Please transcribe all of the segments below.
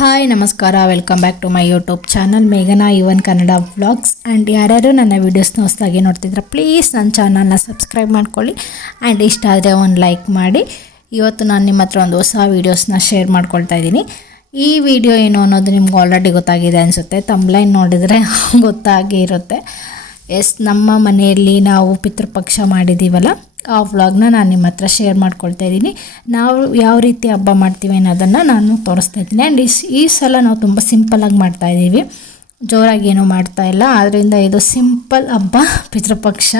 Hi ನಮಸ್ಕಾರ, welcome back to my YouTube channel ಮೇಘನಾ ಇವನ್ ಕನ್ನಡ ವ್ಲಾಗ್ಸ್. ಆ್ಯಂಡ್ ಯಾರ್ಯಾರು ನನ್ನ ವೀಡಿಯೋಸ್ನ ಹೊಸದಾಗಿ ನೋಡ್ತಿದ್ರೆ ಪ್ಲೀಸ್ ನನ್ನ ಚಾನಲ್ನ ಸಬ್ಸ್ಕ್ರೈಬ್ ಮಾಡ್ಕೊಳ್ಳಿ ಆ್ಯಂಡ್ ಇಷ್ಟ ಆದರೆ ಒಂದು ಲೈಕ್ ಮಾಡಿ. ಇವತ್ತು ನಾನು ನಿಮ್ಮ ಹತ್ರ ಒಂದು ಹೊಸ ವೀಡಿಯೋಸ್ನ ಶೇರ್ ಮಾಡ್ಕೊಳ್ತಾ ಇದ್ದೀನಿ. ಈ ವಿಡಿಯೋ ಏನು ಅನ್ನೋದು ನಿಮ್ಗೆ ಆಲ್ರೆಡಿ ಗೊತ್ತಾಗಿದೆ ಅನಿಸುತ್ತೆ, ತಮ್ಲೈನ್ ನೋಡಿದರೆ ಗೊತ್ತಾಗಿ ಇರುತ್ತೆ. ನಮ್ಮ ಮನೆಯಲ್ಲಿ ನಾವು ಪಿತೃಪಕ್ಷ ಮಾಡಿದ್ದೀವಲ್ಲ, ಆ ವ್ಲಾಗ್ನ ನಾನು ನಿಮ್ಮ ಹತ್ರ ಶೇರ್ ಮಾಡ್ಕೊಳ್ತಾ ಇದ್ದೀನಿ. ನಾವು ಯಾವ ರೀತಿ ಹಬ್ಬ ಮಾಡ್ತೀವಿ ಅನ್ನೋದನ್ನು ನಾನು ತೋರಿಸ್ತಾ ಇದ್ದೀನಿ. ಆ್ಯಂಡ್ ಈ ಸಲ ನಾವು ತುಂಬ ಸಿಂಪಲ್ಲಾಗಿ ಮಾಡ್ತಾಯಿದ್ದೀವಿ, ಜೋರಾಗಿ ಏನೂ ಮಾಡ್ತಾಯಿಲ್ಲ. ಆದ್ದರಿಂದ ಇದು ಸಿಂಪಲ್ ಹಬ್ಬ, ಪಿತೃಪಕ್ಷ.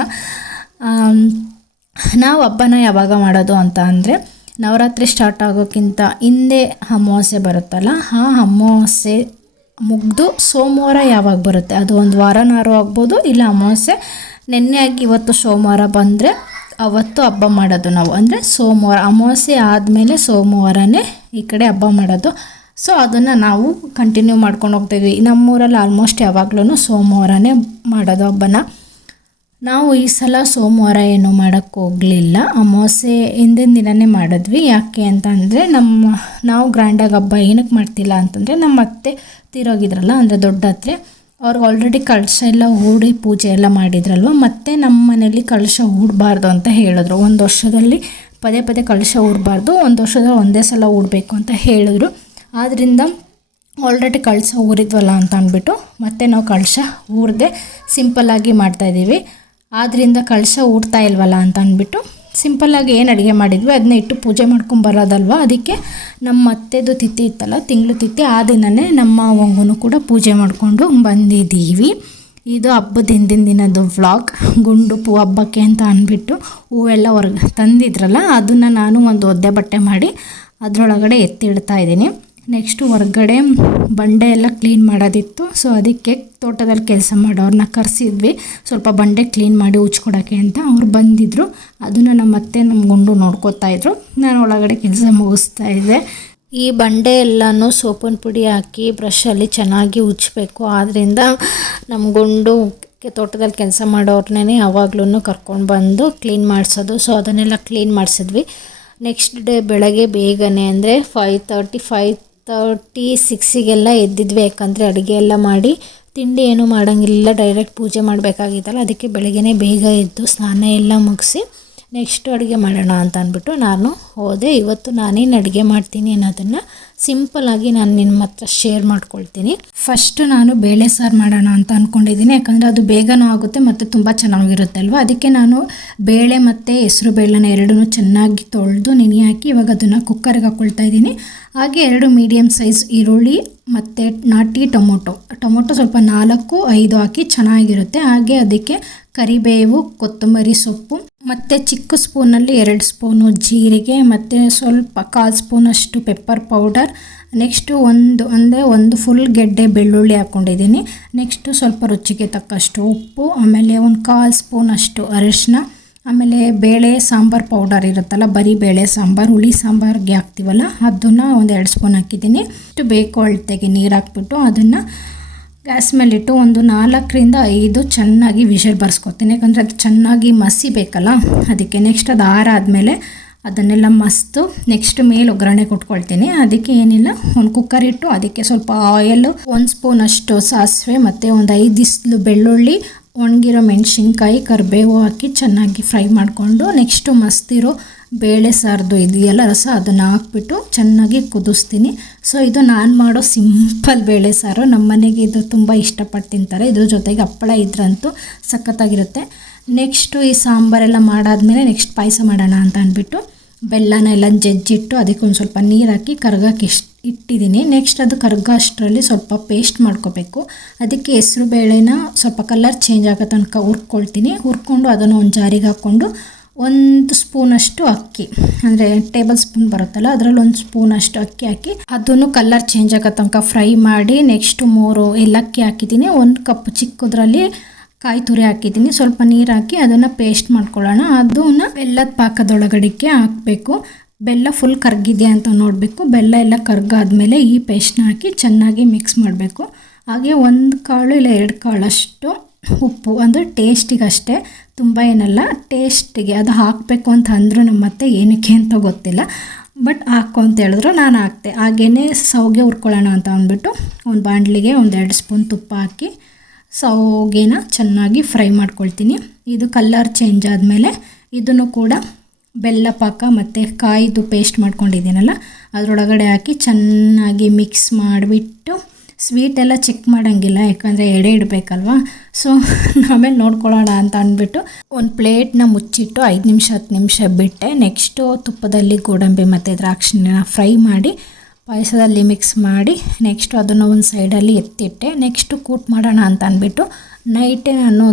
ನಾವು ಹಬ್ಬನ ಯಾವಾಗ ಮಾಡೋದು ಅಂತ ಅಂದರೆ, ನವರಾತ್ರಿ ಸ್ಟಾರ್ಟ್ ಆಗೋಕ್ಕಿಂತ ಹಿಂದೆ ಅಮಾವಾಸ್ಯೆ ಬರುತ್ತಲ್ಲ, ಆ ಅಮಾವಾಸ್ಯೆ ಮುಗಿದು ಸೋಮವಾರ ಯಾವಾಗ ಬರುತ್ತೆ, ಅದು ಒಂದು ವಾರನಾರು ಆಗ್ಬೋದು, ಇಲ್ಲ ಅಮಾವಾಸ್ಯೆ ನೆನ್ನೆ ಆಗಿ ಇವತ್ತು ಸೋಮವಾರ ಬಂದರೆ ಅವತ್ತು ಹಬ್ಬ ಮಾಡೋದು ನಾವು. ಅಂದರೆ ಸೋಮವಾರ ಅಮಾವಾಸ್ಯೆ ಆದಮೇಲೆ ಸೋಮವಾರನೇ ಈ ಕಡೆ ಹಬ್ಬ ಮಾಡೋದು. ಸೊ ಅದನ್ನು ನಾವು ಕಂಟಿನ್ಯೂ ಮಾಡ್ಕೊಂಡು ಹೋಗ್ತಾಯಿದ್ವಿ. ನಮ್ಮೂರಲ್ಲಿ ಆಲ್ಮೋಸ್ಟ್ ಯಾವಾಗಲೂ ಸೋಮವಾರನೇ ಮಾಡೋದು ಹಬ್ಬನ. ನಾವು ಈ ಸಲ ಸೋಮವಾರ ಏನೂ ಮಾಡೋಕ್ಕೆ ಹೋಗಲಿಲ್ಲ, ಅಮಾವಾಸ್ಯೆ ಹಿಂದಿನ ದಿನವೇ ಮಾಡಿದ್ವಿ. ಯಾಕೆ ಅಂತಂದರೆ ನಾವು ಗ್ರ್ಯಾಂಡಾಗಿ ಹಬ್ಬ ಏನಕ್ಕೆ ಮಾಡ್ತಿಲ್ಲ ಅಂತಂದರೆ, ನಮ್ಮ ಅತ್ತೆ ತೀರೋಗಿದ್ರಲ್ಲ, ಅಂದರೆ ದೊಡ್ಡ ಅತ್ತೆ, ಅವ್ರಿಗೆ ಆಲ್ರೆಡಿ ಕಳಶ ಎಲ್ಲ ಹೂಡಿ ಪೂಜೆ ಎಲ್ಲ ಮಾಡಿದ್ರಲ್ವ. ಮತ್ತು ನಮ್ಮ ಮನೇಲಿ ಕಳಶ ಹೂಡಬಾರ್ದು ಅಂತ ಹೇಳಿದ್ರು. ಒಂದು ವರ್ಷದಲ್ಲಿ ಪದೇ ಪದೇ ಕಳಶ ಹೂಡಬಾರ್ದು, ಒಂದು ವರ್ಷದಲ್ಲಿ ಒಂದೇ ಸಲ ಹೂಡಬೇಕು ಅಂತ ಹೇಳಿದ್ರು. ಆದ್ದರಿಂದ ಆಲ್ರೆಡಿ ಕಳಶ ಊರಿದ್ವಲ್ಲ ಅಂತ ಅಂದ್ಬಿಟ್ಟು ಮತ್ತೆ ನಾವು ಕಳಶ ಊರದೆ ಸಿಂಪಲ್ಲಾಗಿ ಮಾಡ್ತಾಯಿದ್ದೀವಿ. ಆದ್ದರಿಂದ ಕಳಶ ಊಡ್ತಾ ಇಲ್ವಲ್ಲ ಅಂತ ಅಂದ್ಬಿಟ್ಟು ಸಿಂಪಲ್ಲಾಗಿ ಏನು ಅಡುಗೆ ಮಾಡಿದ್ವಿ ಅದನ್ನ ಇಟ್ಟು ಪೂಜೆ ಮಾಡ್ಕೊಂಬರೋದಲ್ವ. ಅದಕ್ಕೆ ನಮ್ಮ ಅತ್ತೆದು ತಿಥಿ ಇತ್ತಲ್ಲ, ತಿಂಗಳು ತಿಥಿ, ಆ ದಿನವೇ ನಮ್ಮ ಅವಂಗೂ ಕೂಡ ಪೂಜೆ ಮಾಡಿಕೊಂಡು ಬಂದಿದ್ದೀವಿ. ಇದು ಹಬ್ಬದ ಹಿಂದಿನ ದಿನದ್ದು ವ್ಲಾಗ್. ಗುಂಡು ಪೂ ಹಬ್ಬಕ್ಕೆ ಅಂತ ಅಂದ್ಬಿಟ್ಟು ಹೂವೆಲ್ಲ ಹೊರಗೆ ತಂದಿದ್ರಲ್ಲ, ಅದನ್ನು ನಾನು ಒಂದು ಒದ್ದೆ ಬಟ್ಟೆ ಮಾಡಿ ಅದರೊಳಗಡೆ ಎತ್ತಿಡ್ತಾ ಇದ್ದೀನಿ. ನೆಕ್ಸ್ಟು ಹೊರಗಡೆ ಬಂಡೆ ಎಲ್ಲ ಕ್ಲೀನ್ ಮಾಡೋದಿತ್ತು. ಸೊ ಅದಕ್ಕೆ ತೋಟದಲ್ಲಿ ಕೆಲಸ ಮಾಡೋರನ್ನ ಕರೆಸಿದ್ವಿ, ಸ್ವಲ್ಪ ಬಂಡೆ ಕ್ಲೀನ್ ಮಾಡಿ ಉಚ್ಕೊಡೋಕ್ಕೆ ಅಂತ. ಅವ್ರು ಬಂದಿದ್ದರು, ಅದನ್ನು ನಮ್ಮ ಅತ್ತೆ ನಮ್ಮ ಗುಂಡು ನೋಡ್ಕೋತಾಯಿದ್ರು, ನಾನು ಒಳಗಡೆ ಕೆಲಸ ಮುಗಿಸ್ತಾ ಇದ್ದೆ. ಈ ಬಂಡೆ ಎಲ್ಲನೂ ಸೋಪಿನ ಪುಡಿ ಹಾಕಿ ಬ್ರಷಲ್ಲಿ ಚೆನ್ನಾಗಿ ಉಜ್ಜಬೇಕು. ಆದ್ದರಿಂದ ನಮ್ಮ ಗುಂಡು ತೋಟದಲ್ಲಿ ಕೆಲಸ ಮಾಡೋರ್ನೇ ಯಾವಾಗ್ಲೂ ಕರ್ಕೊಂಡು ಬಂದು ಕ್ಲೀನ್ ಮಾಡಿಸೋದು. ಸೊ ಅದನ್ನೆಲ್ಲ ಕ್ಲೀನ್ ಮಾಡಿಸಿದ್ವಿ. ನೆಕ್ಸ್ಟ್ ಡೇ ಬೆಳಗ್ಗೆ ಬೇಗನೆ ಅಂದರೆ 5:36 ಎದ್ದಿದ್ವಿ. ಯಾಕಂದರೆ ಅಡುಗೆ ಎಲ್ಲ ಮಾಡಿ ತಿಂಡಿ ಏನೂ ಮಾಡೋಂಗಿಲ್ಲ, ಡೈರೆಕ್ಟ್ ಪೂಜೆ ಮಾಡಬೇಕಾಗಿತ್ತಲ್ಲ. ಅದಕ್ಕೆ ಬೆಳಗ್ಗೆ ಬೇಗ ಎದ್ದು ಸ್ನಾನ ಎಲ್ಲ ಮುಗಿಸಿ ನೆಕ್ಸ್ಟ್ ಅಡುಗೆ ಮಾಡೋಣ ಅಂತ ಅಂದ್ಬಿಟ್ಟು ನಾನು ಹೋದೆ. ಇವತ್ತು ನಾನೇನು ಅಡುಗೆ ಮಾಡ್ತೀನಿ ಅನ್ನೋದನ್ನು ಸಿಂಪಲ್ಲಾಗಿ ನಾನು ನಿಮ್ಮ ಹತ್ರ ಶೇರ್ ಮಾಡ್ಕೊಳ್ತೀನಿ. ಫಸ್ಟು ನಾನು ಬೇಳೆ ಸಾರು ಮಾಡೋಣ ಅಂತ ಅಂದ್ಕೊಂಡಿದ್ದೀನಿ, ಯಾಕಂದರೆ ಅದು ಬೇಗನೂ ಆಗುತ್ತೆ ಮತ್ತು ತುಂಬ ಚೆನ್ನಾಗಿರುತ್ತೆ ಅಲ್ವ. ಅದಕ್ಕೆ ನಾನು ಬೇಳೆ ಮತ್ತು ಹೆಸರು ಬೇಳೆನ ಎರಡೂ ಚೆನ್ನಾಗಿ ತೊಳೆದು ನೆನೆ ಹಾಕಿ ಇವಾಗ ಅದನ್ನು ಕುಕ್ಕರ್ಗೆ ಹಾಕ್ಕೊಳ್ತಾ ಇದ್ದೀನಿ. ಹಾಗೆ 2 ಮೀಡಿಯಮ್ ಸೈಜ್ ಈರುಳ್ಳಿ ಮತ್ತು ನಾಟಿ ಟೊಮೊಟೊ ಸ್ವಲ್ಪ 4-5 ಹಾಕಿ ಚೆನ್ನಾಗಿರುತ್ತೆ. ಹಾಗೆ ಅದಕ್ಕೆ ಕರಿಬೇವು, ಕೊತ್ತಂಬರಿ ಸೊಪ್ಪು ಮತ್ತು ಚಿಕ್ಕ ಸ್ಪೂನಲ್ಲಿ 2 ಸ್ಪೂನು ಜೀರಿಗೆ ಮತ್ತು ಸ್ವಲ್ಪ 1/4 ಸ್ಪೂನಷ್ಟು ಪೆಪ್ಪರ್ ಪೌಡರ್. ನೆಕ್ಸ್ಟು ಒಂದು ಫುಲ್ ಗೆಡ್ಡೆ ಬೆಳ್ಳುಳ್ಳಿ ಹಾಕ್ಕೊಂಡಿದ್ದೀನಿ. ನೆಕ್ಸ್ಟು ಸ್ವಲ್ಪ ರುಚಿಗೆ ತಕ್ಕಷ್ಟು ಉಪ್ಪು, ಆಮೇಲೆ 1/4 ಸ್ಪೂನಷ್ಟು ಅರಿಶಿನ, ಆಮೇಲೆ ಬೇಳೆ ಸಾಂಬಾರು ಪೌಡರ್ ಇರುತ್ತಲ್ಲ, ಬರೀ ಬೇಳೆ ಸಾಂಬಾರು, ಹುಳಿ ಸಾಂಬಾರಿಗೆ ಹಾಕ್ತೀವಲ್ಲ, ಅದನ್ನು 2 ಸ್ಪೂನ್ ಹಾಕಿದ್ದೀನಿ. ಇಷ್ಟು ಬೇಕು ಅಳತೆಗೆ ನೀರು ಹಾಕ್ಬಿಟ್ಟು ಅದನ್ನು ಗ್ಯಾಸ್ ಮೇಲಿಟ್ಟು ಒಂದು 4-5 ಚೆನ್ನಾಗಿ ವಿಷಲ್ ಬರ್ಸ್ಕೊತೀನಿ. ಯಾಕಂದರೆ ಅದು ಚೆನ್ನಾಗಿ ಮಸಿಬೇಕಲ್ಲ, ಅದಕ್ಕೆ. ನೆಕ್ಸ್ಟ್ ಅದು ಆರಾದಮೇಲೆ ಅದನ್ನೆಲ್ಲ ಮಸ್ತು ನೆಕ್ಸ್ಟ್ ಮೇಲೆ ಒಗ್ಗರಣೆ ಕೊಟ್ಕೊಳ್ತೀನಿ. ಅದಕ್ಕೆ ಏನಿಲ್ಲ, ಒಂದು ಕುಕ್ಕರ್ ಇಟ್ಟು ಅದಕ್ಕೆ ಸ್ವಲ್ಪ ಆಯಿಲು, 1 ಸ್ಪೂನಷ್ಟು ಸಾಸಿವೆ ಮತ್ತು ಒಂದು 5 ಇಸ್ಲು ಬೆಳ್ಳುಳ್ಳಿ, ಒಣಗಿರೋ ಮೆಣಸಿನ್ಕಾಯಿ, ಕರಿಬೇವು ಹಾಕಿ ಚೆನ್ನಾಗಿ ಫ್ರೈ ಮಾಡಿಕೊಂಡು ನೆಕ್ಸ್ಟು ಮಸ್ತಿರೋ ಬೇಳೆ ಸಾರ್ದು ಇದೆಯಲ್ಲ ರಸ, ಅದನ್ನು ಹಾಕ್ಬಿಟ್ಟು ಚೆನ್ನಾಗಿ ಕುದಿಸ್ತೀನಿ. ಸೊ ಇದು ನಾನು ಮಾಡೋ ಸಿಂಪಲ್ ಬೇಳೆ ಸಾರು. ನಮ್ಮ ಮನೆಗೆ ಇದು ತುಂಬ ಇಷ್ಟಪಟ್ಟು ತಿಂತಾರೆ. ಇದ್ರ ಜೊತೆಗೆ ಹಪ್ಪಳ ಇದ್ರಂತೂ ಸಖತ್ತಾಗಿರುತ್ತೆ. ನೆಕ್ಸ್ಟು ಈ ಸಾಂಬಾರೆಲ್ಲ ಮಾಡಾದಮೇಲೆ ನೆಕ್ಸ್ಟ್ ಪಾಯಸ ಮಾಡೋಣ ಅಂತ ಅಂದ್ಬಿಟ್ಟು ಬೆಲ್ಲನ ಎಲ್ಲ ಜಜ್ಜಿಟ್ಟು ಅದಕ್ಕೆ ಒಂದು ಸ್ವಲ್ಪ ನೀರು ಹಾಕಿ ಕರ್ಗಕ್ಕೆ ಇಟ್ಟಿದ್ದೀನಿ. ನೆಕ್ಸ್ಟ್ ಅದು ಕರ್ಗೋ ಅಷ್ಟರಲ್ಲಿ ಸ್ವಲ್ಪ ಪೇಸ್ಟ್ ಮಾಡ್ಕೋಬೇಕು. ಅದಕ್ಕೆ ಹೆಸರು ಬೇಳೆನ ಸ್ವಲ್ಪ ಕಲರ್ ಚೇಂಜ್ ಆಗೋ ತನಕ ಹುರ್ಕೊಳ್ತೀನಿ. ಹುರ್ಕೊಂಡು ಅದನ್ನು ಒಂದು ಜಾರಿಗೆ ಹಾಕ್ಕೊಂಡು 1 ಸ್ಪೂನಷ್ಟು ಅಕ್ಕಿ, ಅಂದರೆ ಟೇಬಲ್ ಸ್ಪೂನ್ ಬರುತ್ತಲ್ಲ, ಅದರಲ್ಲಿ 1 ಸ್ಪೂನಷ್ಟು ಅಕ್ಕಿ ಹಾಕಿ ಅದನ್ನು ಕಲರ್ ಚೇಂಜ್ ಆಗೋ ತನಕ ಫ್ರೈ ಮಾಡಿ ನೆಕ್ಸ್ಟು 3 ಏಲಕ್ಕಿ ಹಾಕಿದ್ದೀನಿ. 1 ಕಪ್ ಚಿಕ್ಕದ್ರಲ್ಲಿ ಕಾಯಿ ತುರಿ ಹಾಕಿದ್ದೀನಿ. ಸ್ವಲ್ಪ ನೀರು ಹಾಕಿ ಅದನ್ನು ಪೇಸ್ಟ್ ಮಾಡ್ಕೊಳ್ಳೋಣ. ಅದನ್ನು ಬೆಲ್ಲದ ಪಾಕದೊಳಗಡೆಗೆ ಹಾಕಬೇಕು. ಬೆಲ್ಲ ಫುಲ್ ಕರಗಿದೆ ಅಂತ ನೋಡಬೇಕು. ಬೆಲ್ಲ ಎಲ್ಲ ಕರ್ಗಾದ್ಮೇಲೆ ಈ ಪೇಸ್ಟ್ನ ಹಾಕಿ ಚೆನ್ನಾಗಿ ಮಿಕ್ಸ್ ಮಾಡಬೇಕು. ಹಾಗೆ 1 ಕಾಳು ಇಲ್ಲ 2 ಕಾಳಷ್ಟು ಉಪ್ಪು, ಅಂದರೆ ಟೇಸ್ಟಿಗೆ ಅಷ್ಟೇ, ತುಂಬ ಏನಲ್ಲ, ಟೇಸ್ಟಿಗೆ ಅದು ಹಾಕಬೇಕು ಅಂತ ಅಂದರು ನಮ್ಮ ಅತ್ತೆ, ಏನಕ್ಕೆ ಅಂತ ಗೊತ್ತಿಲ್ಲ. ಬಟ್ ಹಾಕೋ ಅಂತ ಹೇಳಿದ್ರು, ನಾನು ಹಾಕ್ತೆ. ಹಾಗೇ ಸೌಗೆ ಹುರ್ಕೊಳ್ಳೋಣ ಅಂತ ಅಂದ್ಬಿಟ್ಟು ಒಂದು ಬಾಣಲಿಗೆ 1-2 ಸ್ಪೂನ್ ತುಪ್ಪ ಹಾಕಿ ಸೌಗೆನ ಚೆನ್ನಾಗಿ ಫ್ರೈ ಮಾಡ್ಕೊಳ್ತೀನಿ. ಇದು ಕಲರ್ ಚೇಂಜ್ ಆದಮೇಲೆ ಇದನ್ನು ಕೂಡ ಬೆಲ್ಲ ಪಾಕ ಮತ್ತು ಕಾಯಿದು ಪೇಸ್ಟ್ ಮಾಡ್ಕೊಂಡಿದ್ದೀನಲ್ಲ ಅದರೊಳಗಡೆ ಹಾಕಿ ಚೆನ್ನಾಗಿ ಮಿಕ್ಸ್ ಮಾಡಿಬಿಟ್ಟು, ಸ್ವೀಟೆಲ್ಲ ಚೆಕ್ ಮಾಡೋಂಗಿಲ್ಲ ಯಾಕಂದರೆ ಎಡೆ ಇಡಬೇಕಲ್ವ. ಸೊ ಆಮೇಲೆ ನೋಡ್ಕೊಳ್ಳೋಣ ಅಂತ ಅಂದ್ಬಿಟ್ಟು ಒಂದು ಪ್ಲೇಟ್ನ ಮುಚ್ಚಿಟ್ಟು 5 ನಿಮಿಷ 10 ನಿಮಿಷ ಬಿಟ್ಟೆ. ನೆಕ್ಸ್ಟು ತುಪ್ಪದಲ್ಲಿ ಗೋಡಂಬಿ ಮತ್ತು ದ್ರಾಕ್ಷಿನ ಫ್ರೈ ಮಾಡಿ ಪಾಯಸದಲ್ಲಿ ಮಿಕ್ಸ್ ಮಾಡಿ ನೆಕ್ಸ್ಟು ಅದನ್ನು ಒಂದು ಸೈಡಲ್ಲಿ ಎತ್ತಿಟ್ಟೆ. ನೆಕ್ಸ್ಟು ಕೂಟ್ ಮಾಡೋಣ ಅಂತ ಅಂದ್ಬಿಟ್ಟು ನೈಟೇ ನಾನು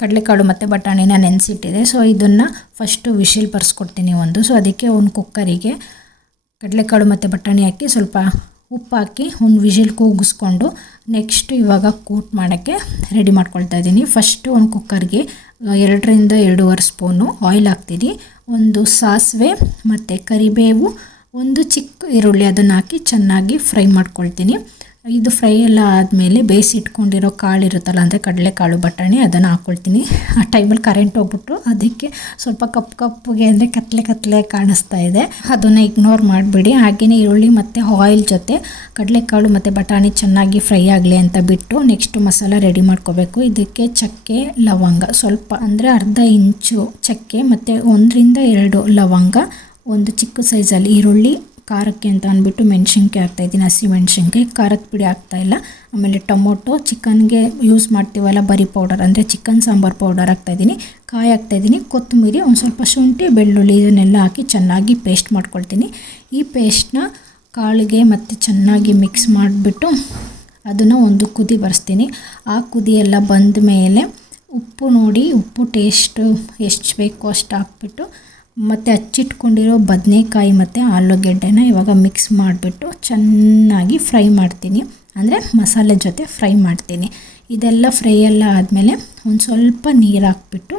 ಕಡಲೆಕಾಳು ಮತ್ತು ಬಟಾಣಿನ ನೆನೆಸಿಟ್ಟಿದೆ. ಸೊ ಇದನ್ನು ಫಸ್ಟು ವಿಶಿಲ್ ಬರ್ಸ್ಕೊಡ್ತೀನಿ ಒಂದು. ಸೊ ಅದಕ್ಕೆ ಒಂದು ಕುಕ್ಕರಿಗೆ ಕಡಲೆಕಾಳು ಮತ್ತು ಬಟಾಣಿ ಹಾಕಿ ಸ್ವಲ್ಪ ಉಪ್ಪು ಹಾಕಿ ಒಂದು ವಿಶಿಲ್ ಕೂಗಿಸ್ಕೊಂಡು ನೆಕ್ಸ್ಟು ಇವಾಗ ಕೂಟ್ ಮಾಡೋಕ್ಕೆ ರೆಡಿ ಮಾಡ್ಕೊಳ್ತಾ ಇದ್ದೀನಿ. ಫಸ್ಟು ಒಂದು ಕುಕ್ಕರ್ಗೆ 2ರಿಂದ 2.5 ಸ್ಪೂನು ಆಯಿಲ್ ಹಾಕ್ತೀನಿ. ಒಂದು ಸಾಸಿವೆ ಮತ್ತು ಕರಿಬೇವು, ಒಂದು ಚಿಕ್ಕ ಈರುಳ್ಳಿ ಅದನ್ನು ಹಾಕಿ ಚೆನ್ನಾಗಿ ಫ್ರೈ ಮಾಡ್ಕೊಳ್ತೀನಿ. ಇದು ಫ್ರೈ ಎಲ್ಲ ಆದಮೇಲೆ ಬೇಯಿಸಿಟ್ಕೊಂಡಿರೋ ಕಾಳು ಇರುತ್ತಲ್ಲ, ಅಂದರೆ ಕಡಲೆಕಾಳು ಬಟಾಣಿ ಅದನ್ನು ಹಾಕ್ಕೊಳ್ತೀನಿ. ಆ ಟೈಮಲ್ಲಿ ಕರೆಂಟ್ ಹೋಗ್ಬಿಟ್ಟು ಅದಕ್ಕೆ ಸ್ವಲ್ಪ ಕಪ್ಪಗೆ ಅಂದರೆ ಕತ್ಲೆ ಕಾಣಿಸ್ತಾ ಇದೆ, ಅದನ್ನು ಇಗ್ನೋರ್ ಮಾಡಿಬಿಡಿ. ಹಾಗೆಯೇ ಈರುಳ್ಳಿ ಮತ್ತು ಆಯಿಲ್ ಜೊತೆ ಕಡಲೆಕಾಳು ಮತ್ತು ಬಟಾಣಿ ಚೆನ್ನಾಗಿ ಫ್ರೈ ಆಗಲಿ ಅಂತ ಬಿಟ್ಟು ನೆಕ್ಸ್ಟು ಮಸಾಲ ರೆಡಿ ಮಾಡ್ಕೋಬೇಕು. ಇದಕ್ಕೆ ಚಕ್ಕೆ ಲವಂಗ ಸ್ವಲ್ಪ ಅಂದರೆ ಅರ್ಧ ಇಂಚು ಚಕ್ಕೆ ಮತ್ತು 1ರಿಂದ 2 ಲವಂಗ, ಒಂದು ಚಿಕ್ಕ ಸೈಜಲ್ಲಿ ಈರುಳ್ಳಿ, ಖಾರಕ್ಕೆ ಅಂತ ಅಂದ್ಬಿಟ್ಟು ಮೆಣಸಿನ್ಕಾಯಿ ಹಾಕ್ತಾಯಿದ್ದೀನಿ, ಹಸಿ ಮೆಣಸಿನ್ಕಾಯಿ, ಖಾರದ ಪುಡಿ ಹಾಕ್ತಾಯಿಲ್ಲ. ಆಮೇಲೆ ಟೊಮೊಟೊ, ಚಿಕನ್ಗೆ ಯೂಸ್ ಮಾಡ್ತೀವಲ್ಲ ಬರಿ ಪೌಡರ್ ಅಂದರೆ ಚಿಕನ್ ಸಾಂಬಾರು ಪೌಡರ್ ಹಾಕ್ತಾಯಿದ್ದೀನಿ, ಕಾಯಿ ಹಾಕ್ತಾಯಿದ್ದೀನಿ, ಕೊತ್ತಂಬರಿ, ಒಂದು ಸ್ವಲ್ಪ ಶುಂಠಿ ಬೆಳ್ಳುಳ್ಳಿ ಇದನ್ನೆಲ್ಲ ಹಾಕಿ ಚೆನ್ನಾಗಿ ಪೇಸ್ಟ್ ಮಾಡ್ಕೊಳ್ತೀನಿ. ಈ ಪೇಸ್ಟ್ನ ಕಾಳಿಗೆ ಮತ್ತು ಚೆನ್ನಾಗಿ ಮಿಕ್ಸ್ ಮಾಡಿಬಿಟ್ಟು ಅದನ್ನು ಒಂದು ಕುದಿ ಬರೆಸ್ತೀನಿ. ಆ ಕುದಿ ಎಲ್ಲ ಬಂದ ಮೇಲೆ ಉಪ್ಪು ನೋಡಿ, ಉಪ್ಪು ಟೇಸ್ಟು ಎಷ್ಟು ಬೇಕೋ ಅಷ್ಟು ಹಾಕ್ಬಿಟ್ಟು ಮತ್ತು ಹಚ್ಚಿಟ್ಕೊಂಡಿರೋ ಬದನೆಕಾಯಿ ಮತ್ತು ಆಲೂಗೆಡ್ಡೆನ ಇವಾಗ ಮಿಕ್ಸ್ ಮಾಡಿಬಿಟ್ಟು ಚೆನ್ನಾಗಿ ಫ್ರೈ ಮಾಡ್ತೀನಿ, ಅಂದರೆ ಮಸಾಲೆ ಜೊತೆ ಫ್ರೈ ಮಾಡ್ತೀನಿ. ಇದೆಲ್ಲ ಫ್ರೈ ಎಲ್ಲ ಆದಮೇಲೆ ಒಂದು ಸ್ವಲ್ಪ ನೀರು ಹಾಕ್ಬಿಟ್ಟು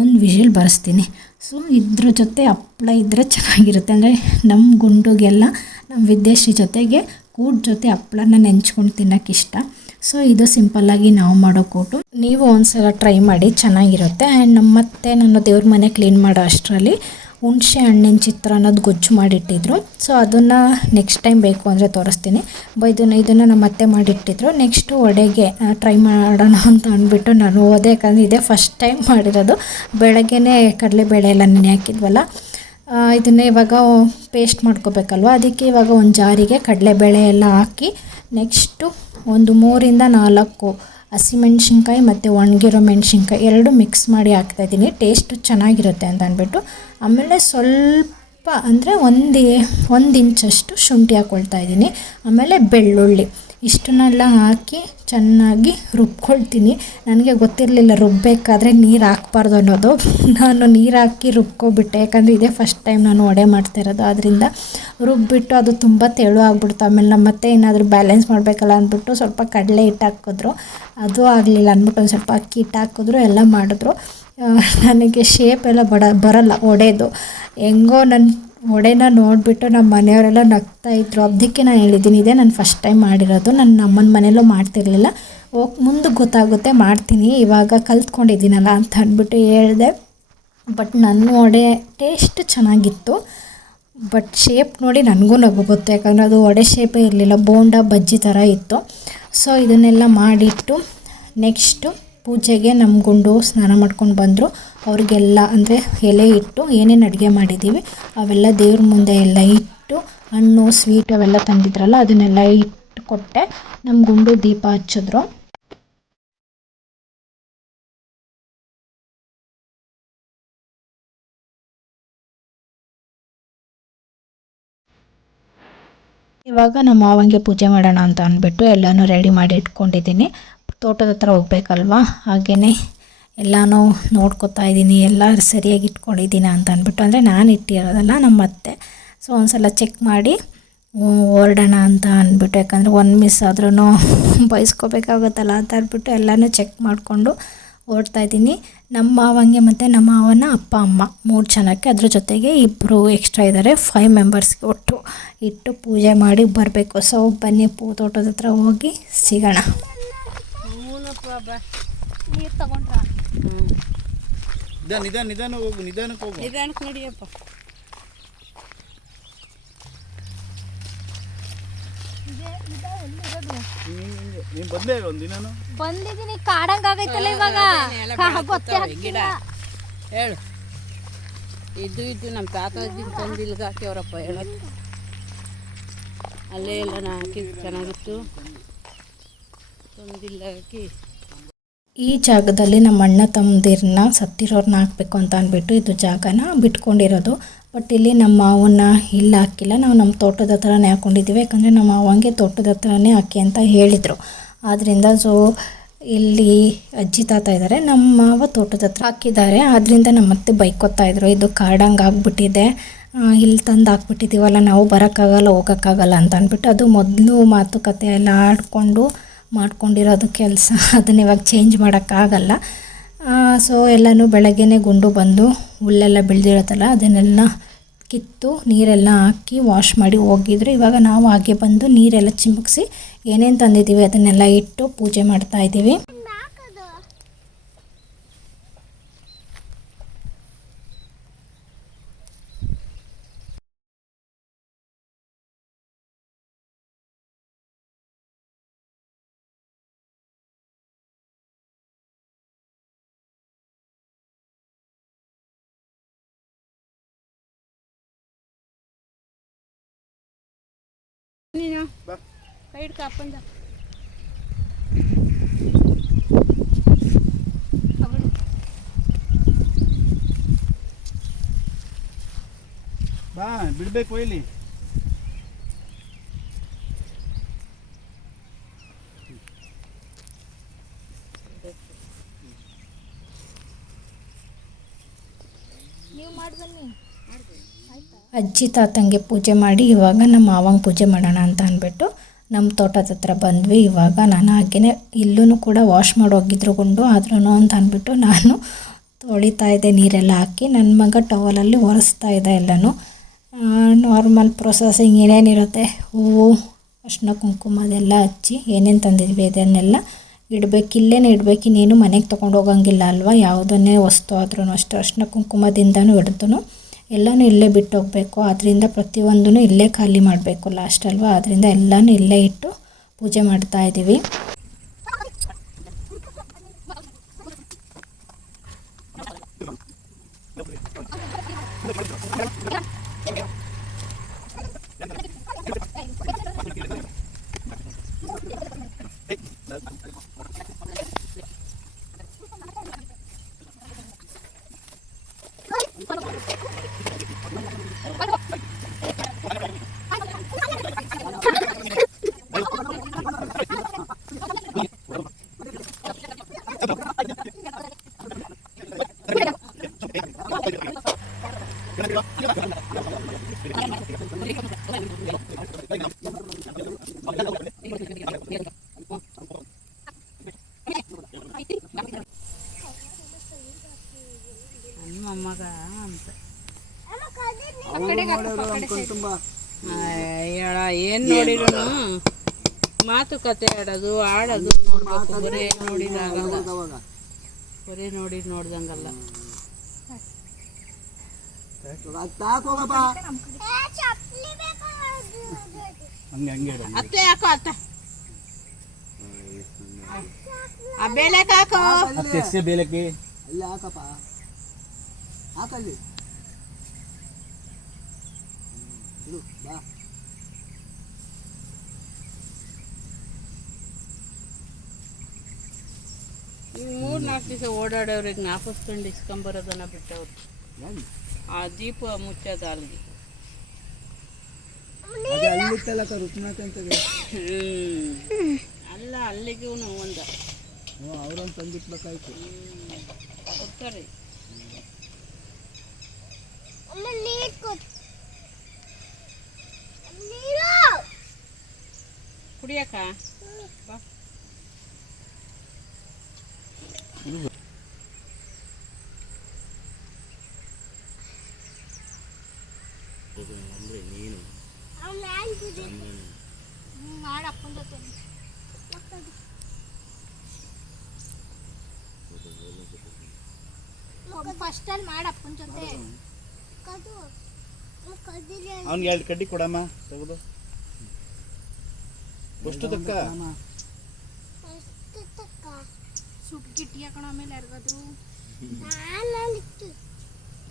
ಒಂದು ವಿಶಿಲ್ ಬರೆಸ್ತೀನಿ. ಸೊ ಇದ್ರ ಜೊತೆ ಹಪ್ಪಳ ಇದ್ದರೆ ಚೆನ್ನಾಗಿರುತ್ತೆ, ಅಂದರೆ ನಮ್ಮ ಗುಂಡುಗೆಲ್ಲ ನಮ್ಮ ವಿದೇಶಿ ಜೊತೆಗೆ ಕೂಟ್ ಜೊತೆ ಹಪ್ಪಳನ ನೆಂಚ್ಕೊಂಡು ತಿನ್ನೋಕ್ಕಿಷ್ಟ. ಸೊ ಇದು ಸಿಂಪಲ್ಲಾಗಿ ನಾವು ಮಾಡೋ ಕೂಟು, ನೀವು ಒಂದ್ಸಲ ಟ್ರೈ ಮಾಡಿ, ಚೆನ್ನಾಗಿರುತ್ತೆ. ಆ್ಯಂಡ್ ನಮ್ಮತ್ತೆ ನಾನು ದೇವ್ರ ಮನೆ ಕ್ಲೀನ್ ಮಾಡೋ ಅಷ್ಟರಲ್ಲಿ ಹುಣಸೆ ಹಣ್ಣಿನ ಚಿತ್ರಾನ್ನದ ಗೊಜ್ಜು ಮಾಡಿಟ್ಟಿದ್ರು. ಸೊ ಅದನ್ನು ನೆಕ್ಸ್ಟ್ ಟೈಮ್ ಬೇಕು ಅಂದರೆ ತೋರಿಸ್ತೀನಿ. ಇದನ್ನು ನಮ್ಮ ಅತ್ತೆ ಮಾಡಿಟ್ಟಿದ್ರು. ನೆಕ್ಸ್ಟು ವಡೆಗೆ ಟ್ರೈ ಮಾಡೋಣ ಅಂತ ಅಂದ್ಬಿಟ್ಟು ನಾನು ಹೋದೆ, ಯಾಕಂದರೆ ಇದೇ ಫಸ್ಟ್ ಟೈಮ್ ಮಾಡಿರೋದು. ಬೆಳಗ್ಗೆನೇ ಕಡಲೆಬೇಳೆ ಎಲ್ಲ ನೆನೆ ಹಾಕಿದ್ವಲ್ಲ, ಇದನ್ನೇ ಇವಾಗ ಪೇಸ್ಟ್ ಮಾಡ್ಕೋಬೇಕಲ್ವ, ಅದಕ್ಕೆ ಇವಾಗ ಒಂದು ಜಾರಿಗೆ ಕಡಲೆಬೇಳೆ ಎಲ್ಲ ಹಾಕಿ ನೆಕ್ಸ್ಟು ಒಂದು 3ರಿಂದ 4 ಹಸಿಮೆಣ್ಸಿನ್ಕಾಯಿ ಮತ್ತು ಒಣಗಿರೋ ಮೆಣಸಿನ್ಕಾಯಿ 2 ಮಿಕ್ಸ್ ಮಾಡಿ ಹಾಕ್ತಾಯಿದ್ದೀನಿ, ಟೇಸ್ಟ್ ಚೆನ್ನಾಗಿರುತ್ತೆ ಅಂತ ಅಂದ್ಬಿಟ್ಟು. ಆಮೇಲೆ ಸ್ವಲ್ಪ ಅಂದರೆ 1 ಇಂಚಷ್ಟು ಶುಂಠಿ ಹಾಕ್ಕೊಳ್ತಾ ಇದ್ದೀನಿ. ಆಮೇಲೆ ಬೆಳ್ಳುಳ್ಳಿ ಇಷ್ಟನ್ನೆಲ್ಲ ಹಾಕಿ ಚೆನ್ನಾಗಿ ರುಬ್ಕೊಳ್ತೀನಿ. ನನಗೆ ಗೊತ್ತಿರಲಿಲ್ಲ ರುಬ್ಬಬೇಕಾದ್ರೆ ನೀರು ಹಾಕ್ಬಾರ್ದು ಅನ್ನೋದು. ನಾನು ನೀರು ಹಾಕಿ ರುಬ್ಕೊಬಿಟ್ಟೆ, ಯಾಕಂದರೆ ಇದೇ ಫಸ್ಟ್ ಟೈಮ್ ನಾನು ವಡೆ ಮಾಡ್ತಾಯಿರೋದು. ಆದ್ದರಿಂದ ರುಬ್ಬಿಟ್ಟು ಅದು ತುಂಬ ತೆಳು ಆಗ್ಬಿಡ್ತು. ಆಮೇಲೆ ಮತ್ತೆ ಏನಾದರೂ ಬ್ಯಾಲೆನ್ಸ್ ಮಾಡಬೇಕಲ್ಲ ಅಂದ್ಬಿಟ್ಟು ಸ್ವಲ್ಪ ಕಡಲೆ ಹಿಟ್ಟು ಹಾಕಿದ್ರು, ಅದು ಆಗಲಿಲ್ಲ ಅಂದ್ಬಿಟ್ಟು ಒಂದು ಸ್ವಲ್ಪ ಅಕ್ಕಿ ಹಿಟ್ಟು ಹಾಕಿದ್ರು, ಎಲ್ಲ ಮಾಡಿದ್ರು. ನನಗೆ ಶೇಪ್ ಎಲ್ಲ ಬರಲ್ಲ ವಡೆದು. ಹೆಂಗೋ ನನ್ನ ವಡೆನ ನೋಡಿಬಿಟ್ಟು ನಮ್ಮ ಮನೆಯವರೆಲ್ಲ ನಗ್ತಾಯಿದ್ರು. ಅದಕ್ಕೆ ನಾನು ಹೇಳಿದ್ದೀನಿ, ಇದೇ ನಾನು ಫಸ್ಟ್ ಟೈಮ್ ಮಾಡಿರೋದು, ನನ್ನ ಅಮ್ಮನ ಮನೆಯಲ್ಲೂ ಮಾಡ್ತಿರಲಿಲ್ಲ. ಮುಂದಕ್ಕೆ ಗೊತ್ತಾಗುತ್ತೆ, ಮಾಡ್ತೀನಿ, ಇವಾಗ ಕಲ್ತ್ಕೊಂಡಿದ್ದೀನಲ್ಲ ಅಂತ ಅಂದ್ಬಿಟ್ಟು ಹೇಳಿದೆ. ಬಟ್ ನನ್ನ ವಡೆ ಟೇಸ್ಟ್ ಚೆನ್ನಾಗಿತ್ತು, ಬಟ್ ಶೇಪ್ ನೋಡಿ ನನಗೂ ನಗು ಬಂತು, ಯಾಕಂದರೆ ಅದು ವಡೆ ಶೇಪೇ ಇರಲಿಲ್ಲ, ಬೋಂಡ ಬಜ್ಜಿ ಥರ ಇತ್ತು. ಸೊ ಇದನ್ನೆಲ್ಲ ಮಾಡಿಟ್ಟು ನೆಕ್ಸ್ಟು ಪೂಜೆಗೆ ನಮ್ಮ ಗುಂಡು ಸ್ನಾನ ಮಾಡ್ಕೊಂಡು ಬಂದರು. ಅವ್ರಿಗೆಲ್ಲ ಅಂದರೆ ಎಲೆ ಇಟ್ಟು ಏನೇನು ಅಡುಗೆ ಮಾಡಿದ್ದೀವಿ ಅವೆಲ್ಲ ದೇವ್ರ ಮುಂದೆ ಎಲ್ಲ ಇಟ್ಟು, ಹಣ್ಣು ಸ್ವೀಟ್ ಅವೆಲ್ಲ ತಂದಿದ್ರಲ್ಲ ಅದನ್ನೆಲ್ಲ ಇಟ್ಟು ಕೊಟ್ಟೆ. ನಮ್ಮ ಗುಂಡು ದೀಪ ಹಚ್ಚಿದ್ರು. ಇವಾಗ ನಮ್ಮ ಮಾವಂಗೆ ಪೂಜೆ ಮಾಡೋಣ ಅಂತ ಅಂದ್ಬಿಟ್ಟು ಎಲ್ಲನೂ ರೆಡಿ ಮಾಡಿ ಇಟ್ಕೊಂಡಿದ್ದೀನಿ. ತೋಟದ ಹತ್ರ ಹೋಗ್ಬೇಕಲ್ವ, ಹಾಗೆಯೇ ಎಲ್ಲನೂ ನೋಡ್ಕೊತಾ ಇದ್ದೀನಿ, ಎಲ್ಲ ಸರಿಯಾಗಿ ಇಟ್ಕೊಂಡಿದ್ದೀನಿ ಅಂತ ಅಂದ್ಬಿಟ್ಟು. ಅಂದರೆ ನಾನು ಇಟ್ಟಿರೋದಲ್ಲ, ನಮ್ಮ ಅತ್ತೆ. ಸೊ ಒಂದು ಸಲ ಚೆಕ್ ಮಾಡಿ ಹೊರಡೋಣ ಅಂತ ಅಂದ್ಬಿಟ್ಟು, ಯಾಕಂದರೆ ಒಂದು ಮಿಸ್ ಆದ್ರೂ ಬಯಸ್ಕೋಬೇಕಾಗುತ್ತಲ್ಲ ಅಂತ ಅಂದ್ಬಿಟ್ಟು ಎಲ್ಲನೂ ಚೆಕ್ ಮಾಡಿಕೊಂಡು ಓಡ್ತಾಯಿದ್ದೀನಿ. ನಮ್ಮ ಮಾವಂಗೆ ಮತ್ತು ನಮ್ಮ ಮಾವನ ಅಪ್ಪ ಅಮ್ಮ 3 ಜನಕ್ಕೆ, ಅದ್ರ ಜೊತೆಗೆ 2 ಎಕ್ಸ್ಟ್ರಾ ಇದ್ದಾರೆ, 5 ಮೆಂಬರ್ಸ್ಗೆ ಒಟ್ಟು ಇಟ್ಟು ಪೂಜೆ ಮಾಡಿ ಬರಬೇಕು. ಸೊ ಬನ್ನಿ ತೋಟದ ಹತ್ರ ಹೋಗಿ ಸಿಗೋಣ. ನೀರು ತಗೊಂಡ್ರ ನಿಧಾನಕ್ಕೆ ಹೋಗು, ನಿಧಾನಕ್ಕೆ ನಡಿಯಪ್ಪ. ನೀನು ಬಂದೇ ಒಂದಿನಾನು ಬಂದಿದ್ದೀನಿ ಕಾಡಂಗ ಆಗೈತಲ್ಲ ಇವಾಗ ಗಿಡ ಹೇಳು ಇದು ನಮ್ಮ ತಾತ ತಂದಿಲ್ಗ ಹಾಕ್ಯವ್ರಪ್ಪ ಹೇಳೋದು ಅಲ್ಲೇ ಎಲ್ಲ ಹಾಕಿದ್ದು ಚೆನ್ನಾಗಿತ್ತು ತಂದಿಲ್ಲ ಹಾಕಿ. ಈ ಜಾಗದಲ್ಲಿ ನಮ್ಮ ಅಣ್ಣ ತಮ್ಮದಿರನ್ನ ಸತ್ತಿರೋರ್ನ ಹಾಕಬೇಕು ಅಂತ ಅಂದ್ಬಿಟ್ಟು ಇದು ಜಾಗನ ಬಿಟ್ಕೊಂಡಿರೋದು. ಬಟ್ ಇಲ್ಲಿ ನಮ್ಮ ಮಾವನ್ನ ಇಲ್ಲ ಹಾಕಿಲ್ಲ, ನಾವು ನಮ್ಮ ತೋಟದ ಹತ್ರನೇ ಹಾಕ್ಕೊಂಡಿದ್ದೀವಿ. ಯಾಕಂದರೆ ನಮ್ಮ ಮಾವಂಗೆ ತೋಟದ ಹತ್ರನೇ ಹಾಕಿ ಅಂತ ಹೇಳಿದರು. ಆದ್ದರಿಂದ ಇಲ್ಲಿ ಅಜ್ಜಿ ತಾತ ಇದ್ದಾರೆ, ನಮ್ಮ ಮಾವ ತೋಟದ ಹತ್ರ ಹಾಕಿದ್ದಾರೆ. ಆದ್ದರಿಂದ ನಮ್ಮ ಮತ್ತೆ ಬೈಕೊತ್ತಾಯಿದ್ರು, ಇದು ಕಾಡಂಗೆ ಆಗ್ಬಿಟ್ಟಿದೆ, ಇಲ್ಲಿ ತಂದು ಹಾಕ್ಬಿಟ್ಟಿದ್ದೀವಲ್ಲ, ನಾವು ಬರೋಕ್ಕಾಗಲ್ಲ ಹೋಗೋಕ್ಕಾಗಲ್ಲ ಅಂತ ಅಂದ್ಬಿಟ್ಟು. ಅದು ಮೊದಲು ಮಾತುಕತೆ ಎಲ್ಲ ಆಡಿಕೊಂಡು ಮಾಡ್ಕೊಂಡಿರೋದು ಕೆಲಸ, ಅದನ್ನ ಇವಾಗ ಚೇಂಜ್ ಮಾಡೋಕ್ಕಾಗಲ್ಲ. ಸೊ ಎಲ್ಲನೂ ಬೆಳಗ್ಗೆನೇ ಗುಂಡು ಬಂದು ಹುಲ್ಲೆಲ್ಲ ಬೆಳೆದಿರುತ್ತಲ್ಲ ಅದನ್ನೆಲ್ಲ ಕಿತ್ತು ನೀರೆಲ್ಲ ಹಾಕಿ ವಾಶ್ ಮಾಡಿ ಹೋಗಿದ್ರು. ಇವಾಗ ನಾವು ಹಾಗೆ ಬಂದು ನೀರೆಲ್ಲ ಚಿಮುಕಿಸಿ ಏನೇನು ತಂದಿದ್ದೀವಿ ಅದನ್ನೆಲ್ಲ ಇಟ್ಟು ಪೂಜೆ ಮಾಡ್ತಾಯಿದ್ದೀವಿ. ನೀನು ಕೈ ಹಿಡ್ಕ ಅಪ್ಪಂದ ಬಾ ಬಿಡಬೇಕು ಇಲ್ಲಿ. ಅಜ್ಜಿ ತಾತಂಗೆ ಪೂಜೆ ಮಾಡಿ ಇವಾಗ ನಮ್ಮ ಮಾವಂಗೆ ಪೂಜೆ ಮಾಡೋಣ ಅಂತ ಅಂದ್ಬಿಟ್ಟು ನಮ್ಮ ತೋಟದ ಹತ್ರ ಬಂದ್ವಿ. ಇವಾಗ ನಾನು ಹಾಗೆಯೇ ಇಲ್ಲೂ ಕೂಡ ವಾಶ್ ಮಾಡೋಗಿದ್ರು ಗುಂಡು ಆದ್ರೂ ಅಂತ ಅಂದ್ಬಿಟ್ಟು ನಾನು ತೊಳಿತಾ ಇದ್ದೆ ನೀರೆಲ್ಲ ಹಾಕಿ. ನನ್ನ ಮಗ ಟವಲಲ್ಲಿ ಒರೆಸ್ತಾ ಇದ್ದ ಎಲ್ಲನೂ. ನಾರ್ಮಲ್ ಪ್ರೊಸೆಸಿಂಗ್ ಏನೇನಿರುತ್ತೆ, ಹೂವು ಅರ್ಶಿನ ಕುಂಕುಮ ಅದೆಲ್ಲ ಹಚ್ಚಿ ಏನೇನು ತಂದಿದ್ವಿ ಅದನ್ನೆಲ್ಲ ಇಡಬೇಕು, ಇಲ್ಲೇ ಇಡಬೇಕು, ಇನ್ನೇನು ಮನೆಗೆ ತೊಗೊಂಡು ಹೋಗಂಗಿಲ್ಲ ಅಲ್ವಾ. ಯಾವುದನ್ನೇ ವಸ್ತು ಆದ್ರೂ ಅಷ್ಟೇ ಅರ್ಶಿನ ಕುಂಕುಮದಿಂದನೂ ಹಿಡಿದು ಎಲ್ಲನೂ ಇಲ್ಲೇ ಬಿಟ್ಟು ಹೋಗಬೇಕು. ಆದ್ದರಿಂದ ಪ್ರತಿಯೊಂದೂ ಇಲ್ಲೇ ಖಾಲಿ ಮಾಡಬೇಕು ಲಾಸ್ಟ್ ಅಲ್ವಾ. ಆದ್ದರಿಂದ ಎಲ್ಲನೂ ಇಲ್ಲೇ ಇಟ್ಟು ಪೂಜೆ ಮಾಡ್ತಾಯಿದ್ದೀವಿ. ಮೊಮ್ಮಗ ಅಂತ ಹೇಳ ಏನು ನೋಡಿದ್ರು ಮಾತುಕತೆ ಆಡೋದು ಆಡೋದು ನೋಡ್ಬೇಕು. ಬರೀ ನೋಡಿದಾಗಲ್ಲ, ಬರೀ ನೋಡ್ದಂಗಲ್ಲ. ಅತ್ತೆ ಯಾಕೋ ಅತ್ತ ಆ ಬೇಳೆಕ್ ಹಾಕೋ, ಬೇಲಕ್ಕೆ ಅಲ್ಲಿ ಹಾಕಪ್ಪ, ಹಾಕಲ್ಲಿ ಬಾ. ಈಗ 3-4 ದಿವಸ ಓಡಾಡೋರಿಗೆ ನಾಪಸ್ಕೊಂಡು ಇಸ್ಕೊಂಬರೋದನ್ನ ಬಿಟ್ಟವ್ರು. ಆ ದೀಪ ಮುಚ್ಚೋದು ಅಲ್ಲಿಗೆ ಅಲ್ಲ, ಅಲ್ಲಿಗೂ ಒಂದು ಅವ್ರೊಂದು ತಂದಿಟ್ಬೇಕಾಯ್ತು. ಕೊಡ್ತಾರೆ ಕುಡಿಯಕ್ಕ. ಬಾ ನೀನು ಫಸ್ಟ್ ಅಲ್ಲಿ ಮಾಡಿ ಅಪ್ಪನ ಜೊತೆ ಅವ್ನಿಗೆ 2 ಕಡ್ಡಿ ಕೊಡಮ್ಮ ತೆಗೆದು. ಅಷ್ಟು ತಕ್ಕ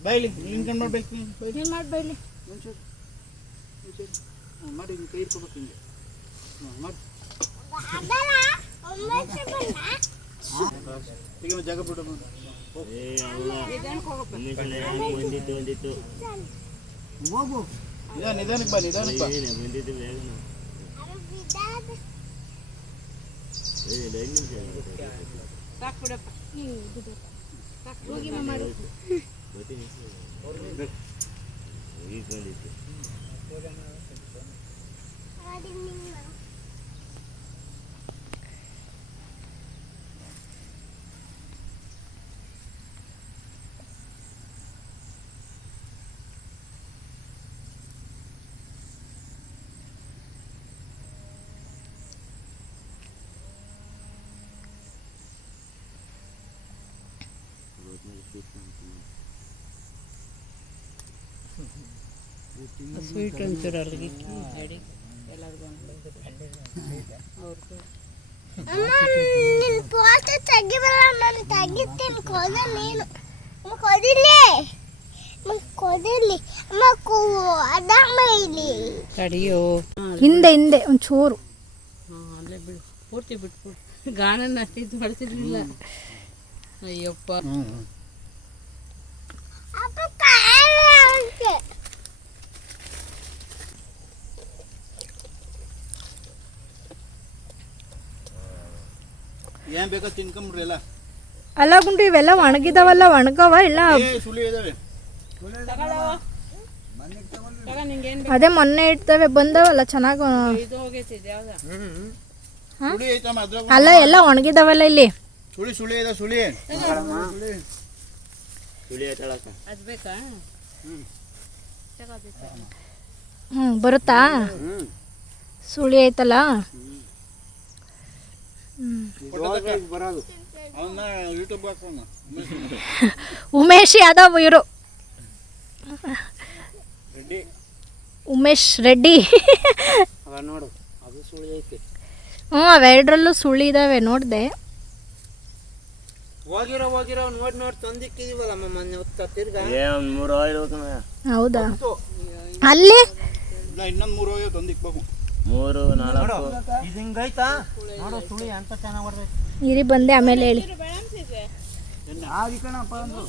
ಬೈಲಿ ನಿಂತ್ಕೊಂಡು ಮಾಡ್ಬೇಕು ಏನು ಮಾಡಿ ಬೈಲಿ ಮಾಡಿ ಹಿಂಗೆ ಕೈ ಇಟ್ಕೋಬೇಕು ಹಿಂಗೆ ಮಾಡಿ ಈಗ ಜಾಗ ಬಿಡು ಹೋಗು ನಿಧಾನಕ್ಕೆ ಬಾ ನಿಧಾನಕ್ಕೆ ಬಾ ಸಾಕು ಬಿಡಪ್ಪ ಸ್ವೀಟ್ ಒಂಚೂರು ಅಲ್ಲಿಗೆ ಅಡಿ ಎಲ್ಲರಿಗೂ ಅವ್ರದ್ದು ತಡಿಯೋ ಹಿಂದೆ ಹಿಂದೆ ಒಂಚೂರು. ಹಾಂ ಅಲ್ಲೇ ಬಿಡು ಪೂರ್ತಿ ಬಿಟ್ಬಿಡು ಗಾನನ್ನ ಅಷ್ಟು ಇದು ಮಾಡ್ತಿರ್ಲಿಲ್ಲ ಅಯ್ಯಪ್ಪ ಏನ್ ಬೇಕೋ ತಿನ್ಕೊಂಬಿಡ್ರಿ ಎಲ್ಲ ಅಲ್ಲ ಗುಂಡು ಇವೆಲ್ಲ ಒಣಗಿದಾವಲ್ಲ, ಒಣಗವ ಇಲ್ಲ ಸುಳಿ ಇದಾವೆ ಅದೇ ಮೊನ್ನೆ ಇಡ್ತವೆ ಬಂದವಲ್ಲ ಚೆನ್ನಾಗ. ಇದು ಹೋಗೈತಿ ಯಾವ್ದ ಸುಳಿ ಐತಮ್ಮ ಅದ್ರಾಗ ಅಲ್ಲ ಎಲ್ಲ ಒಣಗಿದಾವಲ್ಲ ಇಲ್ಲಿ. ಸುಳಿ ಇದೆ ಸುಳಿ ಅದು ಬೇಕಾ ಬರುತ್ತಾ ಸುಳಿ ಐತಲ್ಲ. ಬರೋದು ಅವನ್ನ ಯೂಟ್ಯೂಬ್ ಹಾಕೋಣ ಉಮೇಶ್ ಯಾದವ್ ಇವರು ರೆಡ್ಡಿ ಉಮೇಶ್ ರೆಡ್ಡಿ. ನೋಡು ಅದು ಸುಳಿ ಐತಿ. ಅವೆರಡರಲ್ಲೂ ಸುಳಿ ಇದಾವೆ ನೋಡಿದೆ. ಹೋಗಿರೋ ನೋಡಿ ತಂದಿಕ್ಕಿದೀವಲ್ಲ ಮೊನ್ನೆ ತಿರ್ಗಾ ಹೌದಾ ಅಲ್ಲಿ ಇನ್ನೊಂದು 3 ಹೋಗಿ ತಂದಿಕ್ಬೇಕು 3 4 ಇದು ಹಿಂಗೈತಾ ನೋಡು ಸುಳಿ ಅಂತ ಚೆನ್ನಾಗಿ ಬರ್ತೈತಿ. ಇರಿ ಬಂದೆ ಆಮೇಲೆ ಹೇಳಿ. ಕಣಪ್ಪ ಅಂದ್ರು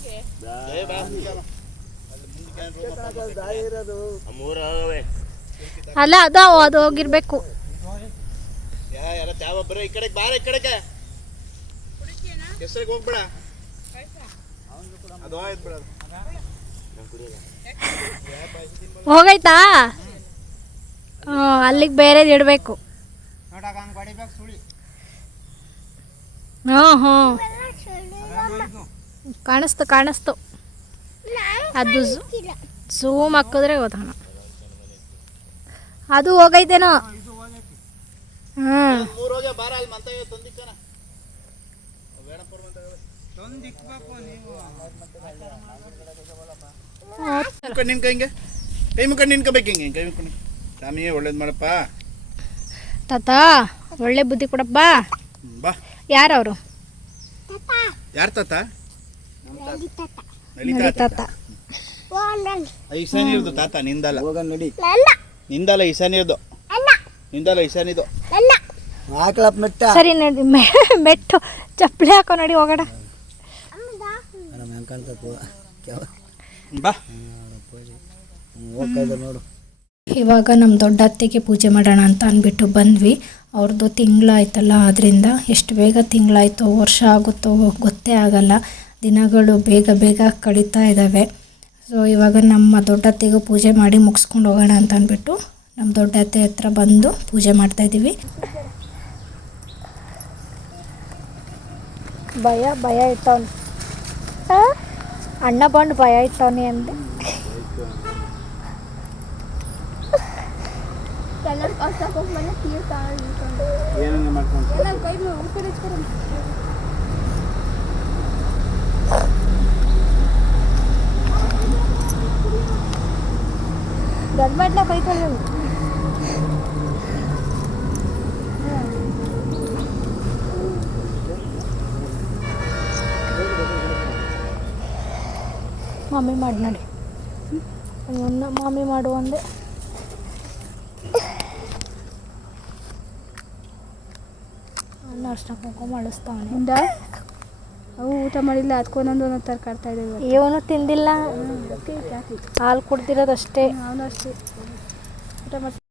ಅಲ್ಲ ಅದು ಹೋಗಿರ್ಬೇಕು. ಯಾರ ತ್ಯಾವ ಬರೋ ಈ ಕಡೆಗೆ ಬಾರ ಈ ಕಡೆಗೆ ಹೆಸರಿಗೆ ಹೋಗ್ಬೇಡ ಅದು ಆಯ್ತು ಬಿಡ ಹೋಗೈತಾ ಅಲ್ಲಿಗೆ ಬೇರೆದು ಇಡಬೇಕು. ನೋಡಾಗ ಹಂಗೆ ಬಡಿಬೇಕು ಸುಳಿ ಹಾಂ ಕಾಣಿಸ್ತು ಅದು ಝೂಮ್ ಹಾಕಿದ್ರೆ ಗೊತ್ತಾಣ. ಅದು ಹೋಗೈತೇನೋ. ಹಾಂ 3 ಹೋಗಿ ಬಾರ ಅಲ್ಲಿ ಮಂತ ತಂದಿಕ್ಕನ ತಂದಿಕ್ಬೇಕು ನೀವು ನಿನ್ಕ ಹಿಂಗೆ ಕೈ ಮುಖ ನಿನ್ಕೋಬೇಕು ಹಿಂಗೆ ಕೈ ಮುಖ ಸ್ವಾಮಿಯೇ ಒಳ್ಳೇದು ಮಾಡಪ್ಪ ತಾತ ಒಳ್ಳೆ ಬುದ್ಧಿ ಕೊಡಪ್ಪ. ಬಾ ಯಾರವರು? ಯಾರ ತಾತ? ನಡಿ ತಾತ. ಈಶಾನಿರ್ದು ತಾತ ನಿಂದಲ್ಲ ಹೋಗ ನಡಿ ನಿಂದಲ್ಲ ಈಶಾನಿರ್ದು ನಿಂದಲ್ಲ ಈಶಾನಿದು ಹಾಕ್ಲಪ್ಪ ಮೆಟ್ಟ ಸರಿ ನಡಿ ಮೆಟ್ಟು ಚಪ್ಪಲಿ ಹಾಕೋ ನಡಿ ಹೋಗೋಣ. ಬಾ ಹೋಗ್ತಾ ನೋಡು. ಇವಾಗ ನಮ್ಮ ದೊಡ್ಡ ಅತ್ತೆಗೆ ಪೂಜೆ ಮಾಡೋಣ ಅಂತ ಅಂದ್ಬಿಟ್ಟು ಬಂದ್ವಿ. ಅವ್ರದ್ದು ತಿಂಗಳಾಯ್ತಲ್ಲ, ಅದರಿಂದ ಎಷ್ಟು ಬೇಗ ತಿಂಗಳಾಯ್ತೋ ವರ್ಷ ಆಗುತ್ತೋ ಗೊತ್ತೇ ಆಗಲ್ಲ. ದಿನಗಳು ಬೇಗ ಬೇಗ ಕಳೀತಾ ಇದ್ದಾವೆ. ಸೊ ಇವಾಗ ನಮ್ಮ ದೊಡ್ಡ ಅತ್ತೆಗೂ ಪೂಜೆ ಮಾಡಿ ಮುಗಿಸ್ಕೊಂಡು ಹೋಗೋಣ ಅಂತ ಅಂದ್ಬಿಟ್ಟು ನಮ್ಮ ದೊಡ್ಡ ಅತ್ತೆ ಹತ್ರ ಬಂದು ಪೂಜೆ ಮಾಡ್ತಾಯಿದ್ದೀವಿ. ಭಯ ಇಟ್ಟವನು ಅಣ್ಣ ಬಂದು ಭಯ ಇಟ್ಟವನಿ ಅಂದೆ. ಏನನ್ನ ಮಾಡ್ಕೊಂಡು ಗಂಡ್ಮಟ್ಲ ಬೈತಾನೆ. ಮಾಮಿ ಮಾಡಿ ನೋಡಿ ಇವನ್ನ ಮಾಮಿ ಮಾಡು ಅಂದೆ. ಅನ್ನ ಅರ್ಶಿನ ಕುಂಕುಮ ಮಾಡಿಸ್ತಾವನೆ. ಅವು ಊಟ ಮಾಡಿಲ್ಲ ಅದಕ್ಕೊಂದೊಂದು ಥರ ಕಾಡ್ತಾ ಇದ್ದಾವೆ. ಇವನು ತಿಂದಿಲ್ಲ, ಹಾಲು ಕುಡ್ದಿರೋದಷ್ಟೇ. ಅವನು ಅಷ್ಟೇ ಊಟ ಮಾಡಿ